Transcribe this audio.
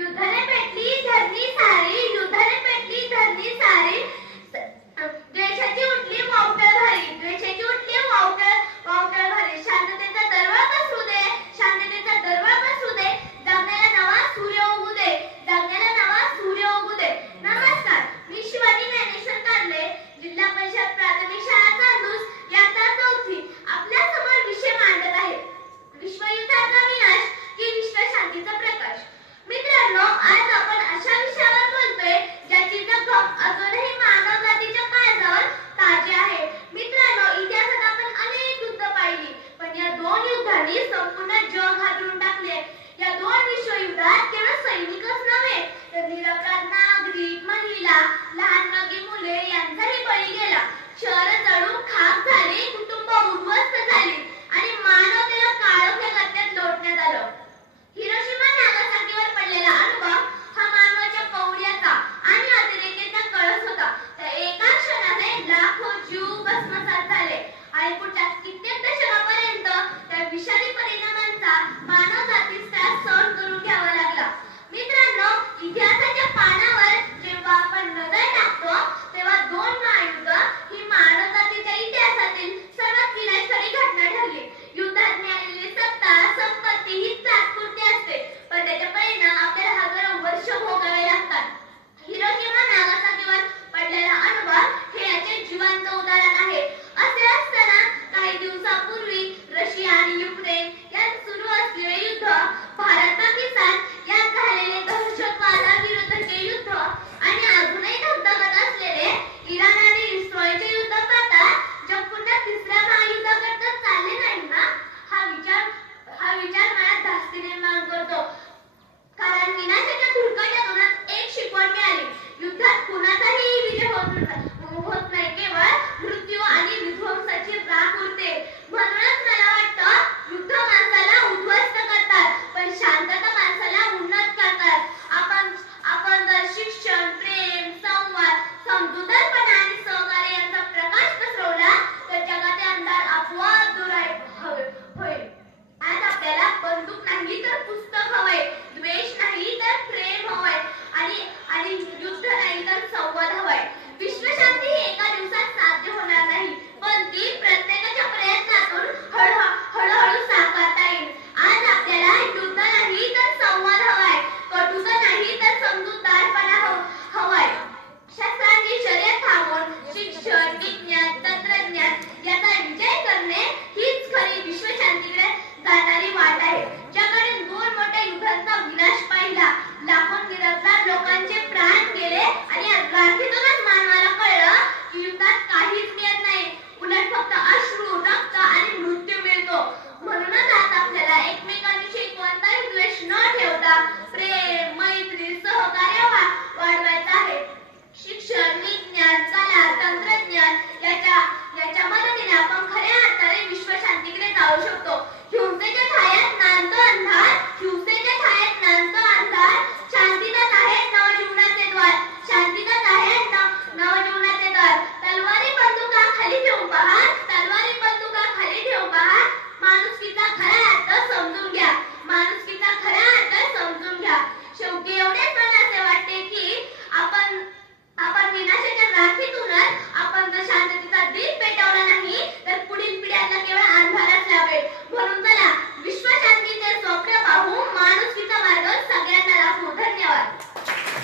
युद्धाने पेटली धरणी सारी, युद्धाने पेटली धरणी सारी, द्वेषाची उठली वावटळधारी, द्वेषाची उठली वावटळधारी, शांततेचा दरवळ बसू दे, शांततेचा दरवळ बसू दे, जागण्याला नवा सूर्य उगू दे, जागण्याला नवा सूर्य उगू दे. नमस्कार, मी शिवाजी ज्ञानेश्वर कारले, जिल्हा परिषद प्राथमिक शाळा चांदूस इयत्ता 4थी आपल्या समोर विषय मांडत आहे. विश्वयुद्धाचा विनाश की विश्व शांतीचा प्रकाश. मित्रांनो, आज आपण अशा विषयावर बोलतोय ज्याची जखम अजूनही मानव जातीच्या काळजावर ताजी आहे. मित्रांनो, इतिहासात आपण अनेक युद्ध पाहिली, पण या दोन युद्धांनी संपूर्ण जग हादरून टाकले. या दोन विश्वयुद्धात